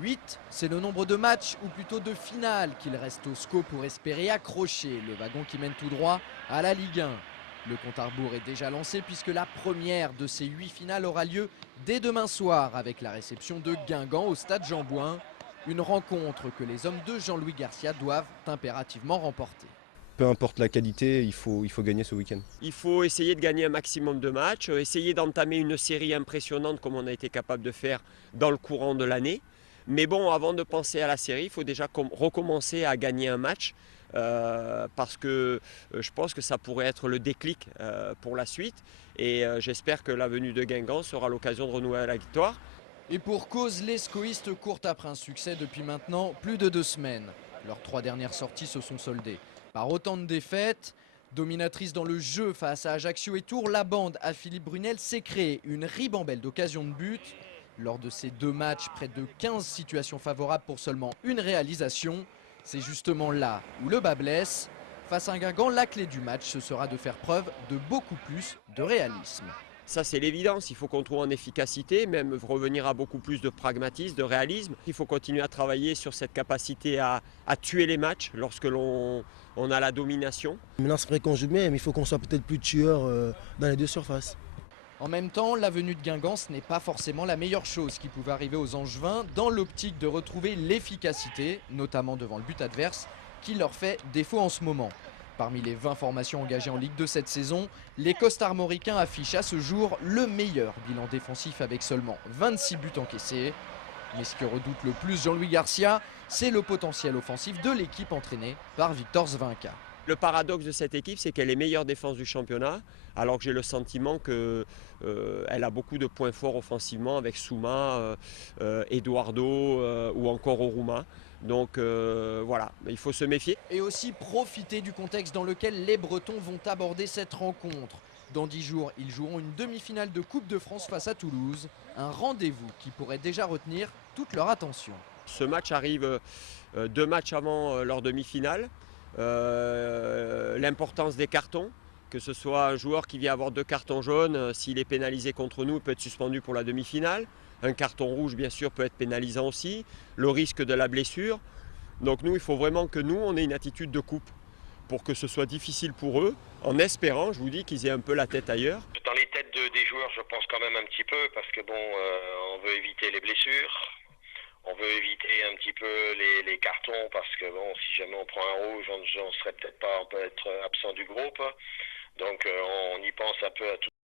8, c'est le nombre de matchs, ou plutôt de finales, qu'il reste au SCO pour espérer accrocher le wagon qui mène tout droit à la Ligue 1. Le compte à rebours est déjà lancé puisque la première de ces 8 finales aura lieu dès demain soir avec la réception de Guingamp au stade Jean-Bouin. Une rencontre que les hommes de Jean-Louis Garcia doivent impérativement remporter. Peu importe la qualité, il faut gagner ce week-end. Il faut essayer de gagner un maximum de matchs, essayer d'entamer une série impressionnante comme on a été capable de faire dans le courant de l'année. Mais bon, avant de penser à la série, il faut déjà recommencer à gagner un match parce que je pense que ça pourrait être le déclic pour la suite. Et j'espère que la venue de Guingamp sera l'occasion de renouer la victoire. Et pour cause, les scoïstes courent après un succès depuis maintenant plus de 2 semaines. Leurs 3 dernières sorties se sont soldées par autant de défaites. Dominatrice dans le jeu face à Ajaccio et Tours, la bande à Philippe Brunel s'est créée une ribambelle d'occasions de but. Lors de ces 2 matchs, près de 15 situations favorables pour seulement une réalisation. C'est justement là où le bas blesse. Face à un Guingamp, la clé du match, ce sera de faire preuve de beaucoup plus de réalisme. Ça, c'est l'évidence. Il faut qu'on trouve en efficacité, même revenir à beaucoup plus de pragmatisme, de réalisme. Il faut continuer à travailler sur cette capacité à tuer les matchs lorsque l'on a la domination. Maintenant, c'est vrai qu'on joue bien, mais il faut qu'on soit peut-être plus tueur dans les deux surfaces. En même temps, la venue de Guingamp, ce n'est pas forcément la meilleure chose qui pouvait arriver aux Angevins dans l'optique de retrouver l'efficacité, notamment devant le but adverse, qui leur fait défaut en ce moment. Parmi les 20 formations engagées en Ligue 2 cette saison, les costarmoricains affichent à ce jour le meilleur bilan défensif avec seulement 26 buts encaissés. Mais ce que redoute le plus Jean-Louis Garcia, c'est le potentiel offensif de l'équipe entraînée par Victor Zvinka. Le paradoxe de cette équipe, c'est qu'elle est meilleure défense du championnat, alors que j'ai le sentiment qu'elle a beaucoup de points forts offensivement avec Souma, Eduardo ou encore Oruma. Donc voilà, il faut se méfier. Et aussi profiter du contexte dans lequel les Bretons vont aborder cette rencontre. Dans 10 jours, ils joueront une demi-finale de Coupe de France face à Toulouse. Un rendez-vous qui pourrait déjà retenir toute leur attention. Ce match arrive 2 matchs avant leur demi-finale. L'importance des cartons, que ce soit un joueur qui vient avoir 2 cartons jaunes, s'il est pénalisé contre nous, il peut être suspendu pour la demi-finale. Un carton rouge, bien sûr, peut être pénalisant aussi. Le risque de la blessure. Donc nous, il faut vraiment que nous, on ait une attitude de coupe pour que ce soit difficile pour eux, en espérant, je vous dis, qu'ils aient un peu la tête ailleurs. Dans les têtes des joueurs, je pense quand même un petit peu, parce que bon, on veut éviter les blessures. On veut éviter un petit peu les cartons parce que bon, si jamais on prend un rouge, on serait peut-être pas, on peut être absent du groupe. Donc on y pense un peu à